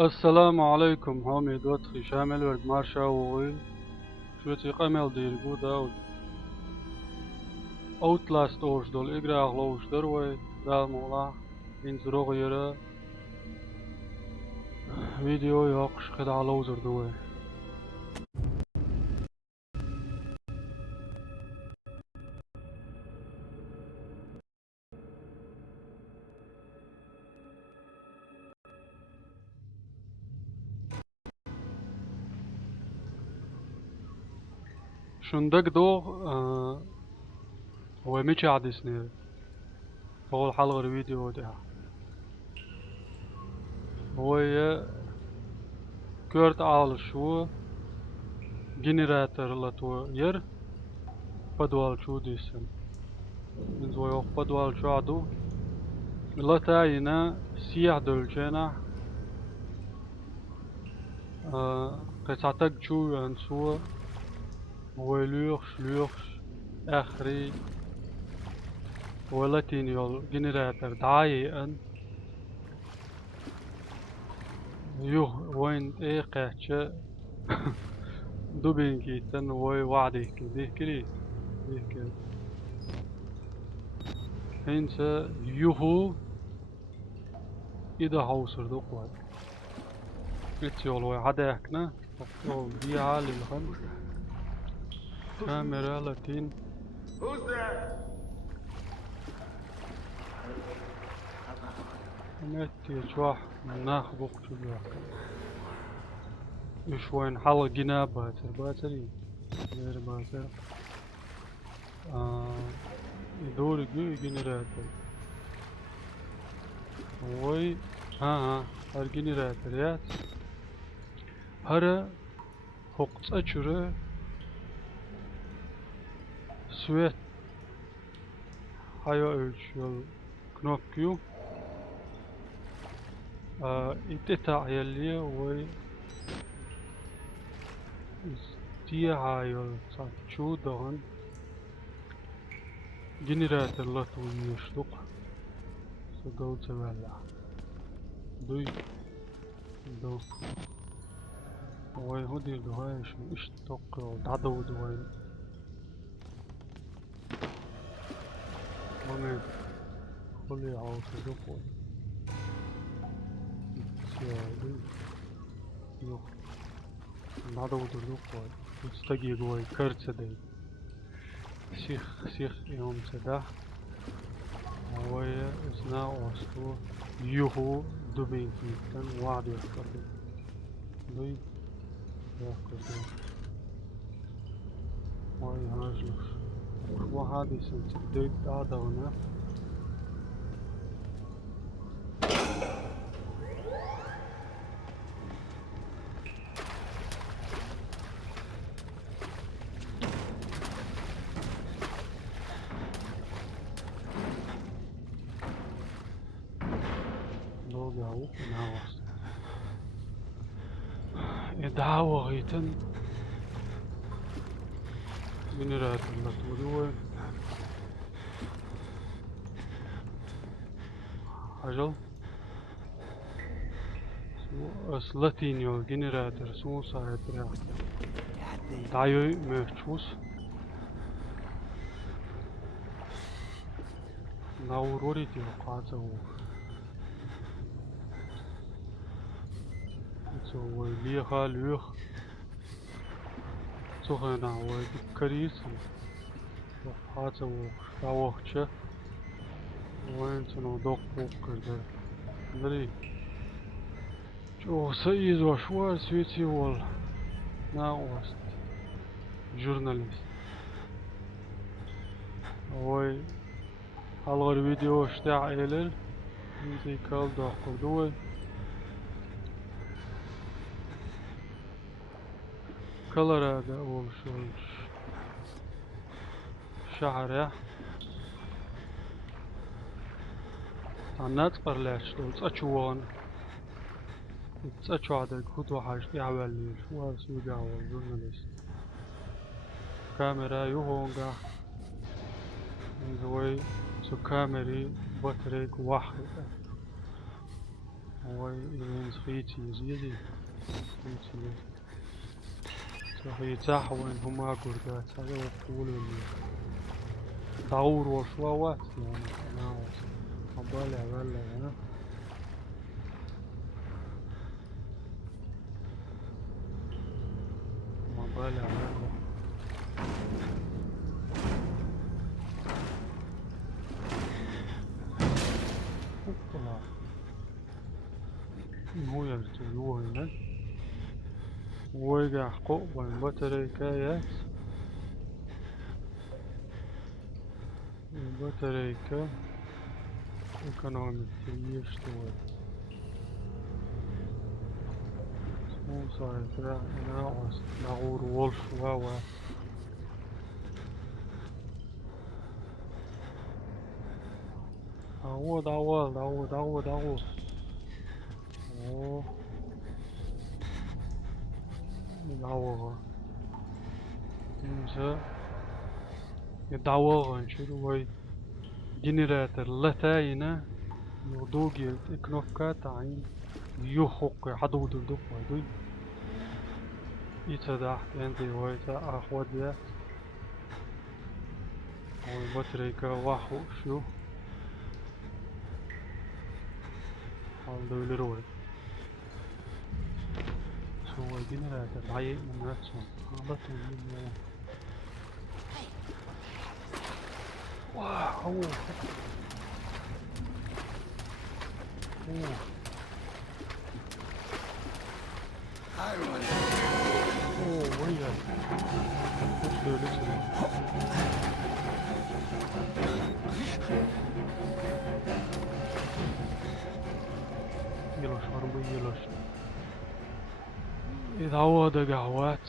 السلام عليكم حامد وطخي شامل ورد مارشا وغي شو تقامل دير بودا Outlast oorzdol ik graag luister we daar mola in zrogere video yok scheda lozer doe. شندك دو هو مش عدسني هو الحلقة الفيديو ده هو كورت على شو جنراتور لتو ير بدوال شو ديسن من زوج بدوال شو عدو لا تاينا سيح دولجنا قصتك شو انسو هو لوخش اخري ولا تينيول جنراتور دعاية ان يوه وين ايه قاتش دوبين كيتن وي وعدي كده كري كده هنسا يوهو إذا حوصر دوقوات اتيول وي عداكنا وقتو دي عالي الخن كاميرا لاتين نتي شواح ناخ بوقتو ايش وين حلق جناب باتري غير باتر يدور جنراتور وي ها هر جنراتوريات هر حقت اچره سويت هايو ölçüyor knopku اتتع يلي وي استيعايو تشو دهن جنراتور لاتو يشتق سدو تبلا دوي دو وي هدي دوهايش اشتق ودعدو دوي ومن خلي عوص دوكو سيادي يوخ دعدو دوكو تستجي جوي كرت دي سيخ يوم سدا ويا اسنا واسطو يوهو دوبين كيتن وعد يفكر دوي يفكر وي هاجلوش وهذه سنت دوي دعدونا لوجاو ناوس يدعو غيتن جنراتور لطولوه أجل أصلتينيو جنراتور سو سايترا دايو مرچوس ناوروري تيو قاتو سو ليخا ليخ سوخنا وكريس قاتو داوخچه وين سنو دوق كرده دري شو سيد وشوار سويتي وال ناوست جورناليست وي حلقة الفيديو اشتاع ايلر زي كال دوق كردوه كلر هذا اول شو شعره الناس قرلاش دول تأشوان تأشوا عدك خطوة حاجة يعمل شو سودا والجورناليست كاميرا يهونغا زوي سو كاميري بطريق واحد Ой, ineens gietje zie je. Gietje. Zo je تحوين هما قردات هذا يقولوا لي دور وشوات يعني أنا أبالي أنا ما بالي أوبلا هو يرتوه هنا ويقع قوة بطري كايات بطري كا وكانوا مثليش توي مو صار ترى أنا عص نغور wolf واوا دعوة دعوة دعوة دعوة دعوة أوه دعوة إنسى دعوة شروي جنراتر لتاينا يودوغي إكنوكات عين يوخوك حدود الدوك ويدوي إيتا داحت عندي ويتا أخوات والبطريقة واحو شو حال روي شو جنراتر عين من نفسهم حالته من واو ويا يلوش هربي يلوش إذا عوض قهوات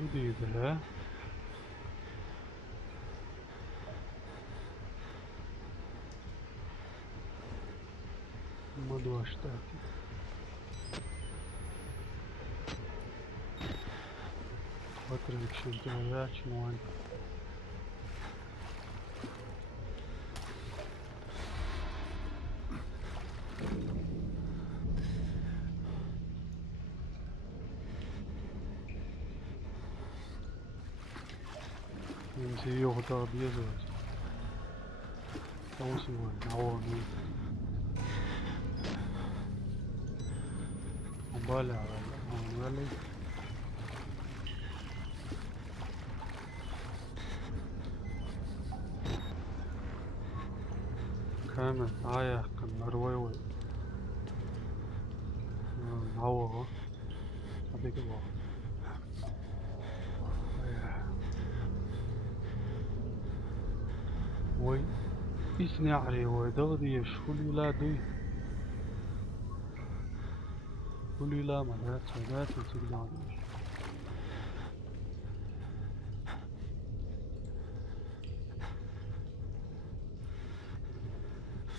ودي ذا مدو اشتاكي واترك شنتويات شنوان يمسي يغطى بيزوز توسي وان عواني وبالي على الأموالي كامل آية قن أرويوي عوغة هذيك الوقت وي إسني علي ودغدي يشولي لا دوي شولي لا مدات مدات تقدعني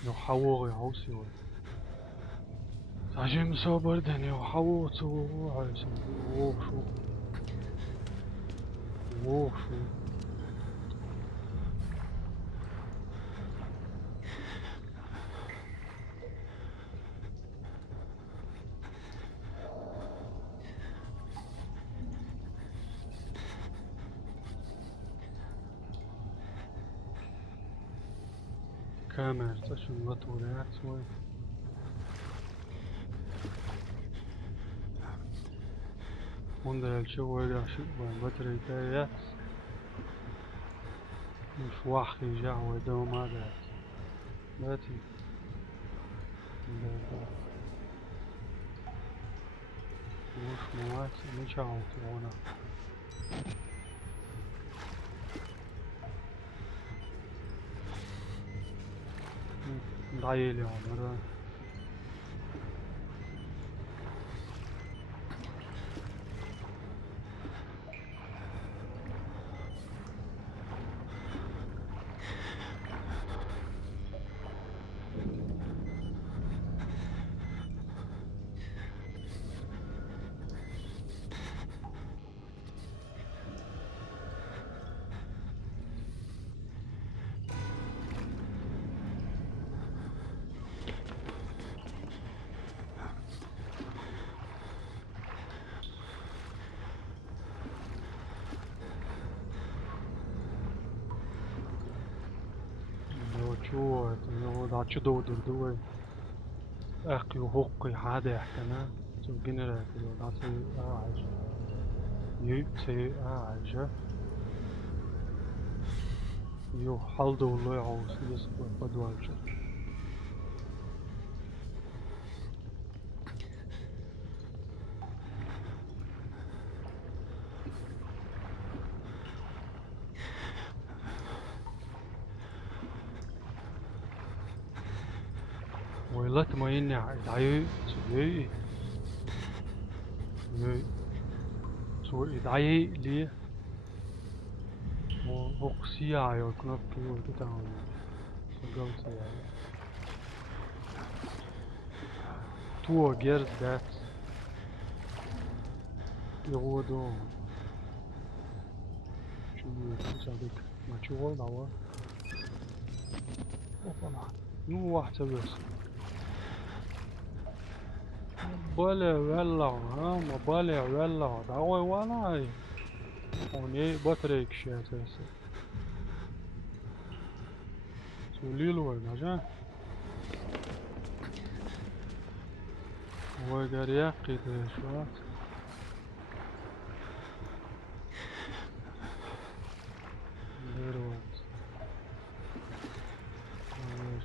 يحوغ يعوسي وي عجم صبر دني وحوط وعايزين وشو كامل تشن وطولات وي وندر الشو ويقع شو وين بطري كايات مش واحد جا ودو ما دات داتي وش موات مش عاوتونا ضعيلي عمران شو هذا شدو دردوي أخي وحقي هذا إحنا سو جنرات هذا سي أعج يسي أعج يو حلدو الله عوس يسقط بدوالش ويلت ما ينع دعي سوي سوي دعي لي وقسيا يكون كيو تتعامل سجلت يعني تو جيرز ذات يغودو شو صديق ما تشوفه دعوة أوبلا نو واحد بس بالي ولا ها ما بالي ولا دعوة ولا هوني بطريق شيء أساسا سوليلو وين جا هو قريق كده شوات دروت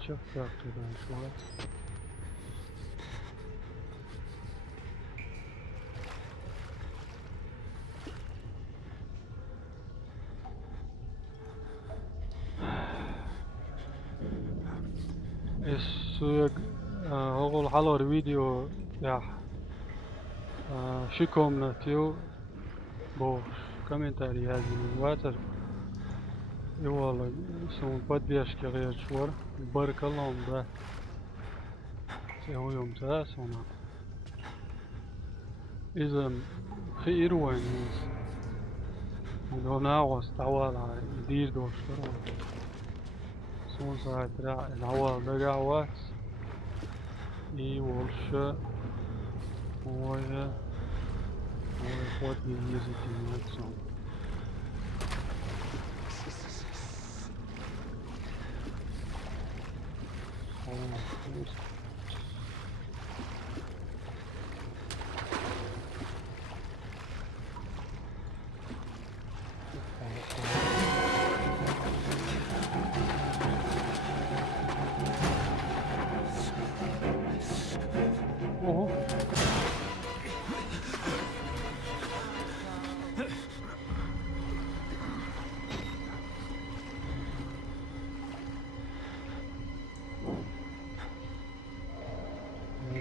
شوف كده شوات السوق هو الحلقة الفيديو يا شكم نتيو بوش كومنتاري هذه من واتر والله سون بديش كغير شوار بارك الله ده سيهو يوم تاسونا إذا خير وين من هنا واستعوال على يدير دوشتر سون ساعة راع العوال دقاوات إي والشا ويا ويخوات بيزي تيمات سون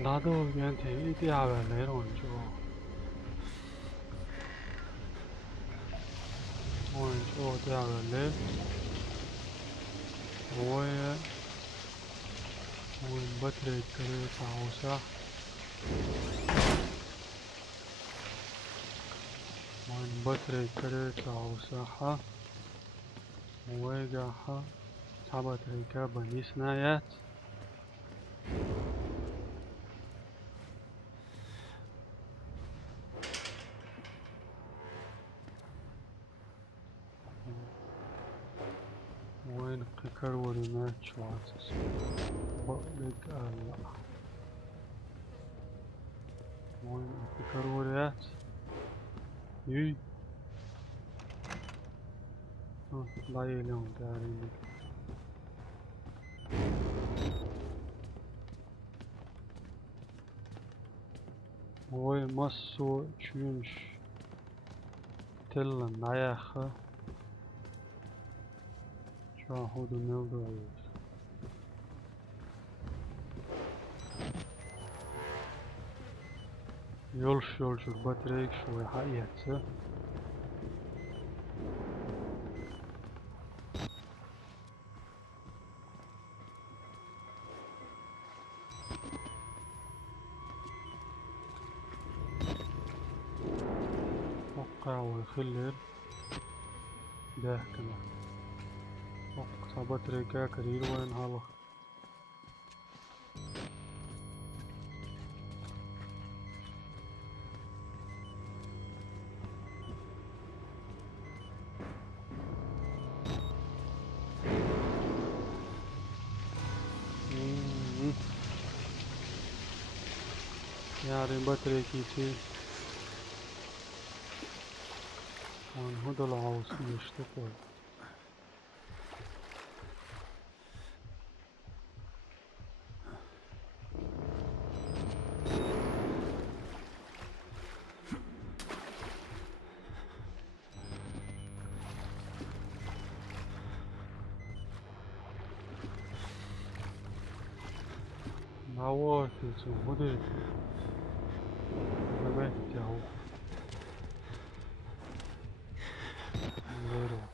나도 얘한테 이디아가 내려온 줄 오른쪽 대학을 오해 오른 버트레이크를 사오사 오른 버트레이크를 사오사하 오해가하 사버트레이크 버니스나얏 وين كروري ماتش واتس بقلق الله وين كروريات يي لا يلون دارين وين مصو تشونش تلن نايخه شاهد الموضوع يولش البطريق شوي حقيقته وقع ويخلل ده كمان وقع بطريقة كرير وين هلا يعني بطريقة كيتي عن هذا العاوز يشتغل. نعوات يتو مدري نبات ياهو غيره.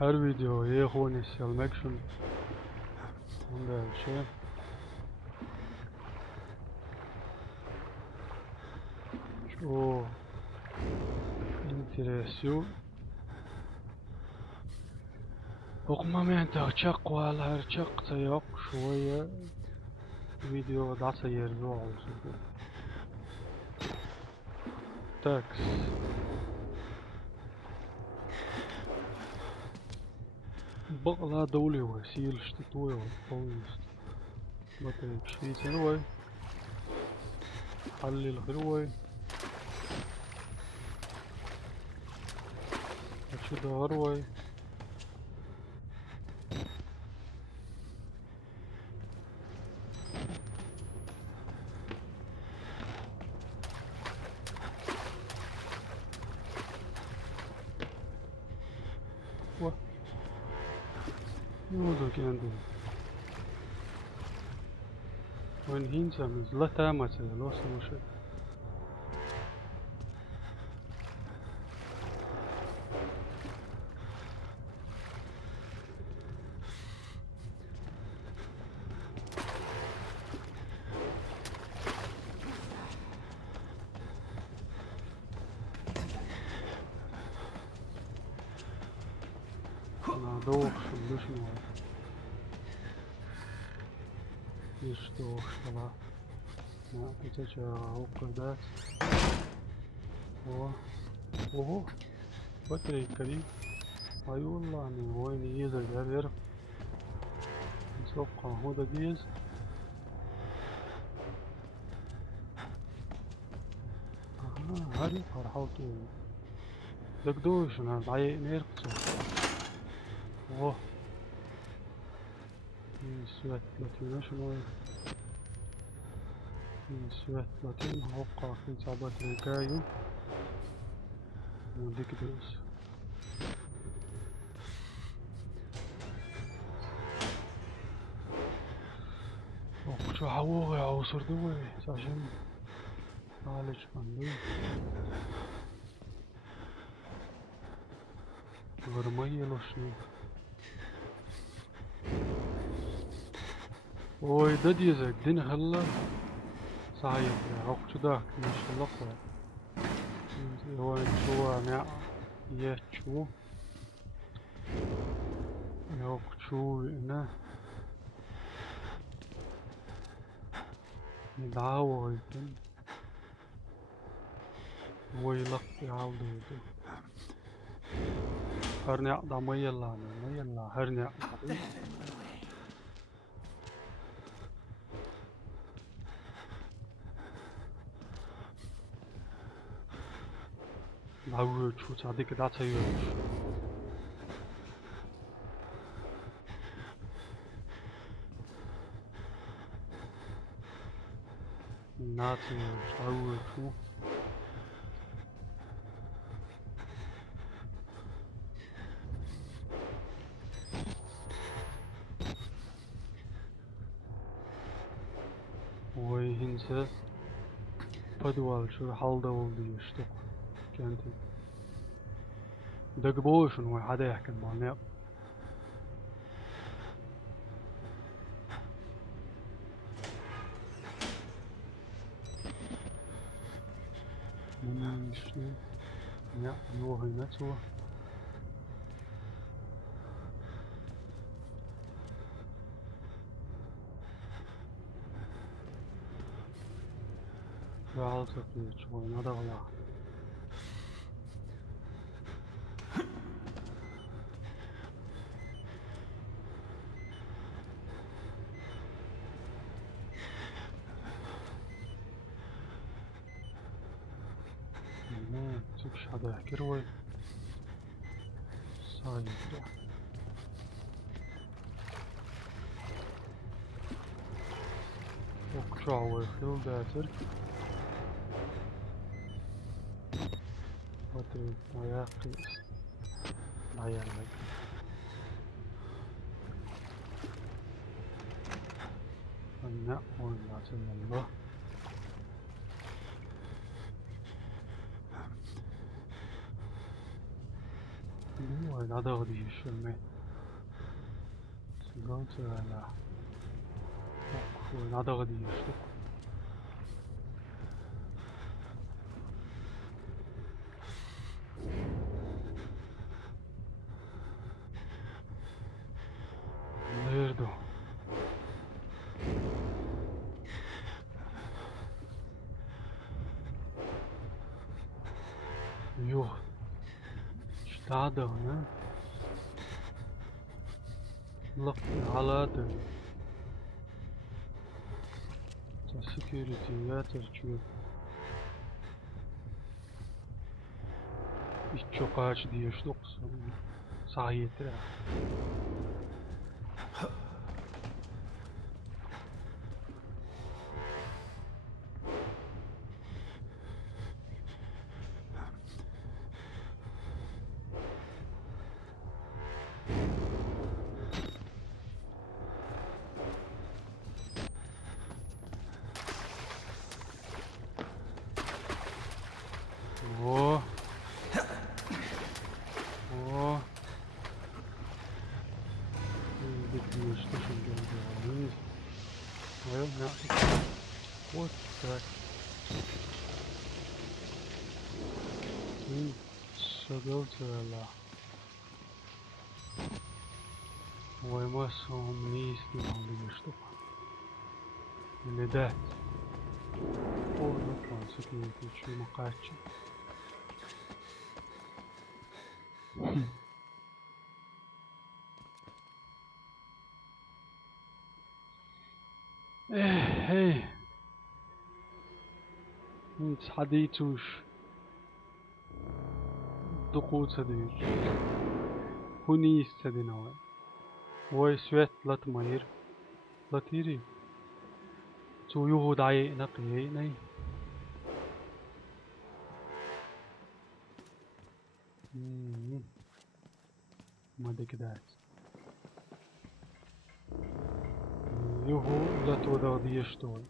هر فيديو يخوني السلمكشن هذا الشيء شو انترسيو وقما ما انت شق ولا شق تيق شوية فيديو دعسة يرجوع وصفه تاكس بقلا دولي وسيل شتتوي والطويست بطريق شفيت هروي حلي الغروي أشد هروي يوضو كندو وين هينسا مزلتا مثلا لو سموشي أنا دوخ شلوشنو يشتوخ شلا ما تتجا وقدات اوه بطريق كريم اي والله من وين يزر جابر نتوقع هو ده ديز هاري فرحوتو دقدوش انا ضعيق نيرقصو اوه سوات لاتينا شنو سوات لاتين هوقع في صعبات الكايو وديك دوس شو حووغي عوصر دوي عشان معلش فندوي غير مية لو شنو اوي ده ديزك دين هلا صحيح عوق شو داك مش اللقوة هو شو نع يشو عوق شو هنا يدعاوه يتم هو يلقي عاوده يدو هرنع دا ميلا هرنع دعوه شو تعديك دا تيوش ناتي دعوه شو ويهنسى بدوال شو حال دول يشتق كانتي دقبوش انو حدا يحكي معنا Nischen. Ja, nur nicht so. Wel så fint så när det var. Typ hade groj. Sayda. Okçağı hıldadır. Batırın ayak ayarlar. Ne oynasın Allah. Bu oynadığı değiştirme. Sigortayla. Oynadığı değiştir. Nerede? Yok. İşte da ne? Lak haladı. Security yatırçıyor. İş çok ağaç diye yoksa sahiyettir ha. Oh. Oh. Bekliyor işte şimdi. Hayır ne? What the heck? Sigortayla. Воймасом не снимал что. Или да? О, ну прям секунду, чё макачи. Эй, не حديتوش دقوت سدير هوني استدينوا وي سويت لاتماير لاتيري تو يهود عي نقي ناي ما ديك دات يهو لا تو ديشتوي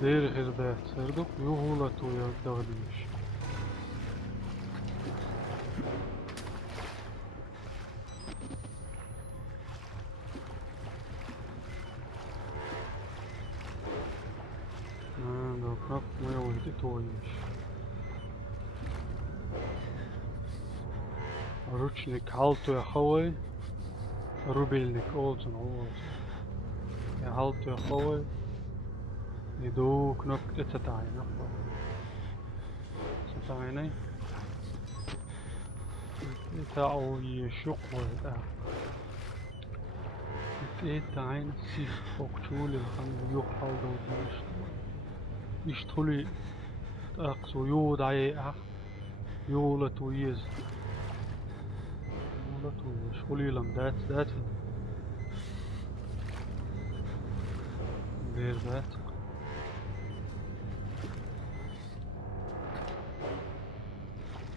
دير غير دات سردوك يهو لا تو دغديش Bak moja ujde to još. Ručnik haltuje havoj. Rubilnik olsun olsun. Haltuje havoj. I do knop etetajna. Etetajna. Eta o je شقوة ده. Etetajna sich okçuli han yuhal do يشتغلي أقصو يود عي يولة ويز يولة ويز شغلي لم دات غير ذات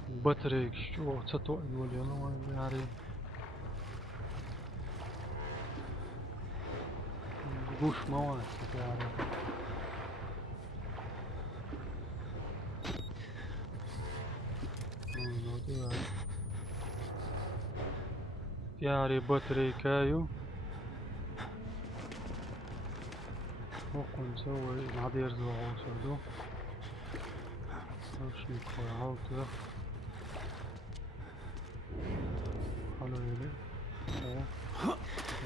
بطريق شو تطوع يولي الله ما يعرف قوش مواسك يعني. يعني بطري كايو وقم نسوي نعدير ذو عوصدو وش نكوي هاوتو حلو يلي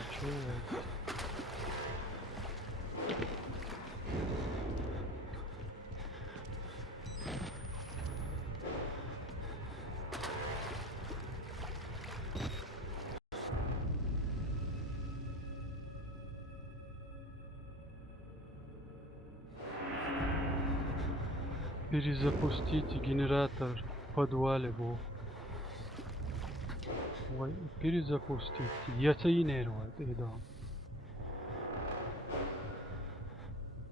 نشوي Перезапустите генератор в подвале, бо. Ой, перезапустите. Я цейнервает, да.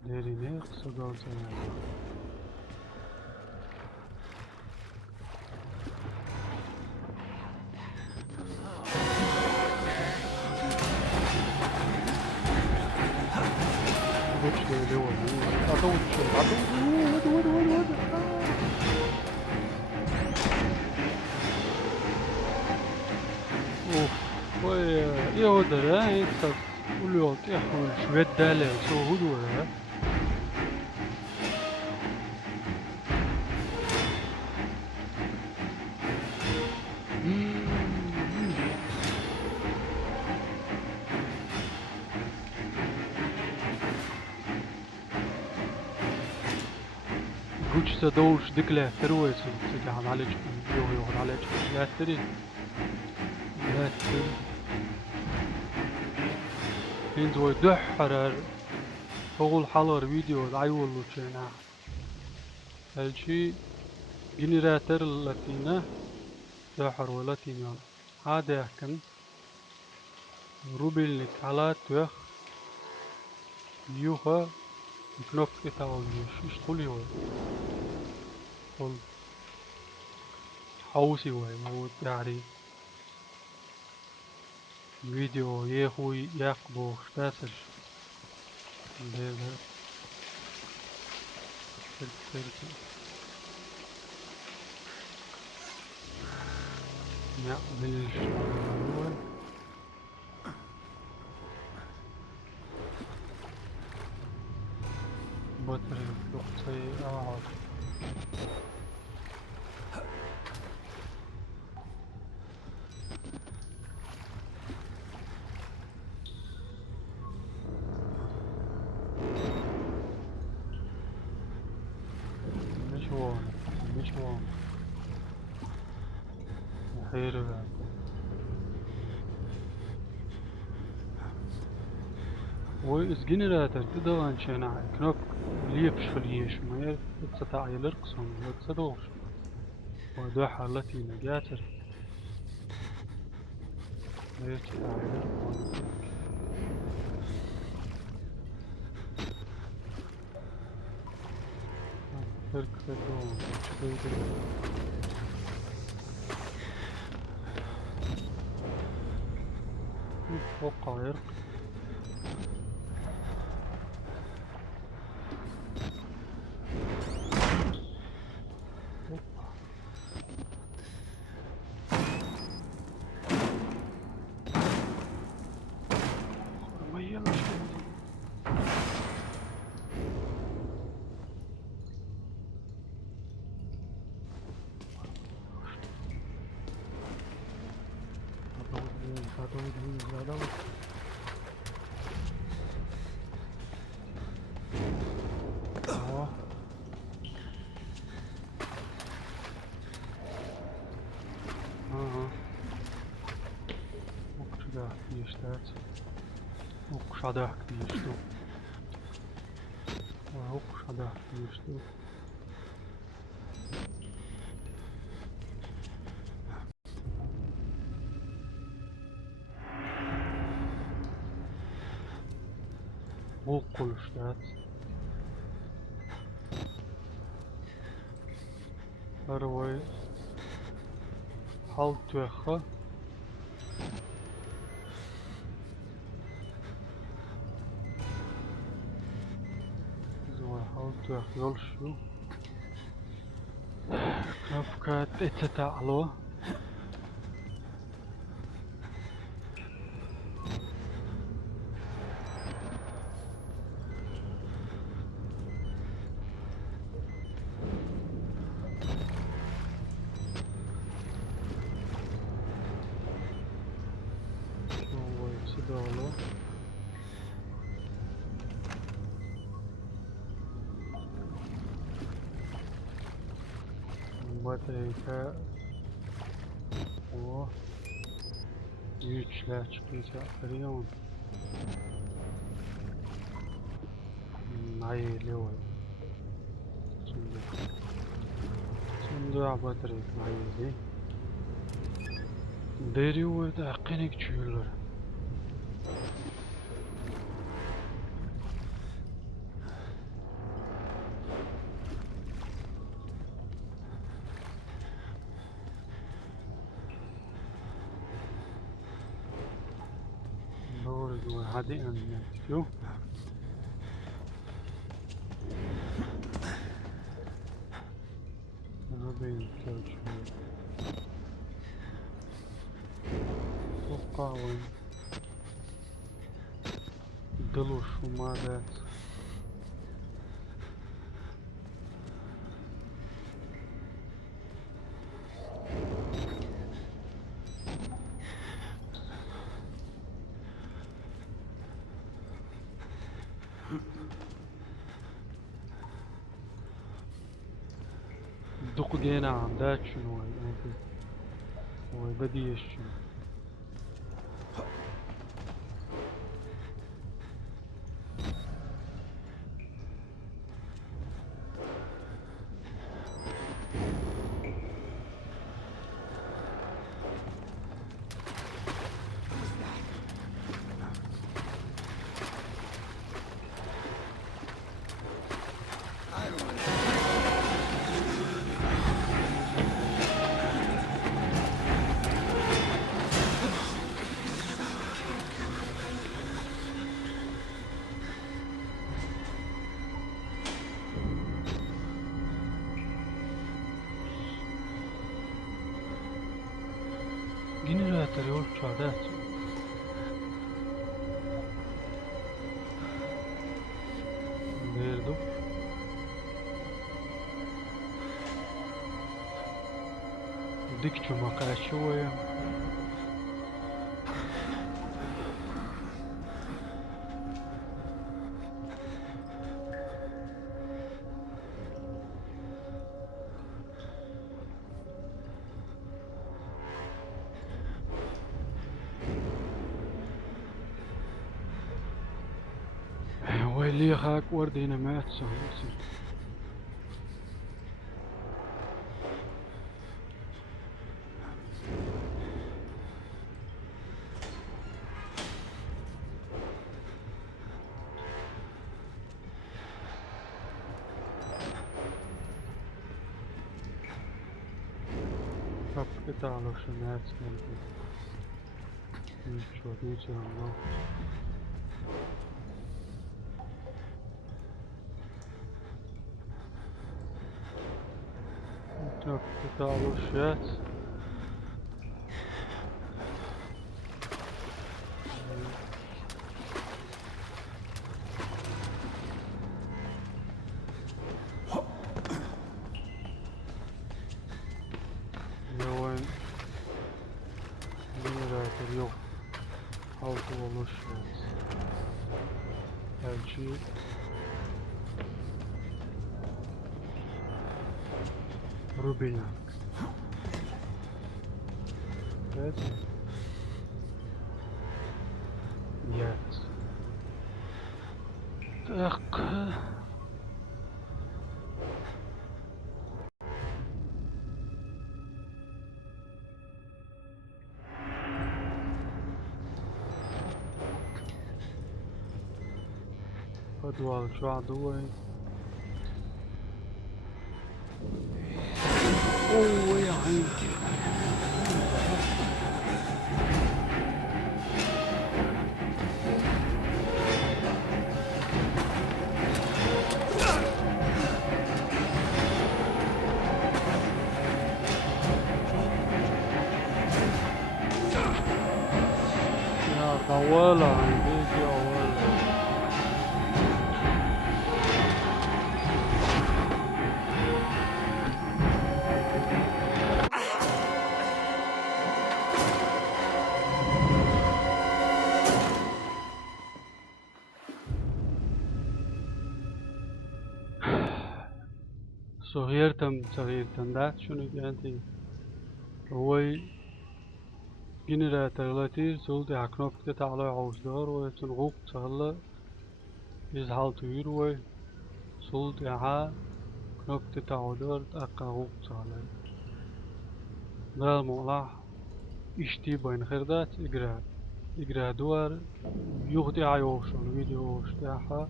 Деринер, согласен. Вот что я делаю. А то вот что? А то вот. يهودر يتصف ولو يحول شوية دالة سو هدوه قوش تدوش دكله تروي سجعان عليك يوغ عليك لا تري لا تري ينزو يدحر فوق حلر فيديو العيول وشينا هالشي جنراتر اللاتينة دحر ولاتينيون هذا يحكم روبين لك على توخ يوها كنوب كتاو يش طولي هو طول حوسي هو موت يعني فيديو يهوي يقبو تاسر ده نعمل الأول بطري لقطي أقعد مش وانا خير بقى وإز جنراتر تدوان شنا كنوك ليبش فليش ما يتسطع يلرقصون ويتصدوش ودو حالتي نجاتر يتسطع يلرقصون فرق فدوان شبيدر وقع يرقص Ook schade die stoel. Ook schade die stoel. Ook cool staat. Daardoor halt weg. يول شو knopka اتتعلو هو يسدعلو Batarya o güçler çıkacak biliyor Nayeli o şimdi batarya nayeli deri o da akınik çürür doğru hadi anne şu Robin Church Topkavun Deluş umadet دق دينا عندك شنو هو بدي شنو Generator yol çağda verdim. Dik çumakaya şoya. ويلي هاك وردينا ما تسوي Kapıda alışın her şeyi. Çok iyi canım. Kapıda alışın. Yok. Altı oluşuyor. Elçi Rubina. Evet. Yes. Tak. Подвал, что адует? Ой, ай. ولا فيديو ولا. صغيرتم دات شنو كانتي هو generatorlar zulde ha knopje talo ausdor و تنغوق تهلا يزحال تير و zulde ha knopje taudor أقاوق تهلا دال مولا إشتي بين خردات إجرا دوار يغدي عيوشون فيديو اشتاحا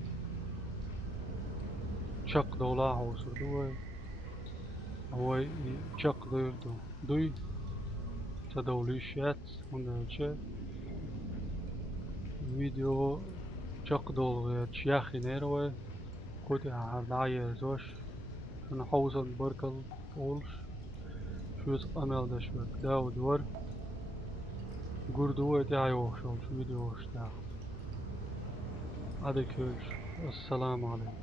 شق دولا عوصر دوار هو شق دو دوي تدوليشات ونالشة فيديو شق دول تشياخي نيروي كودي عالعير زوش شن حوزن بركل أولش شوز أمل دشوك داو دور قردوه دي عيوشون شو فيديو اشتاح هذا كلش السلام عليكم.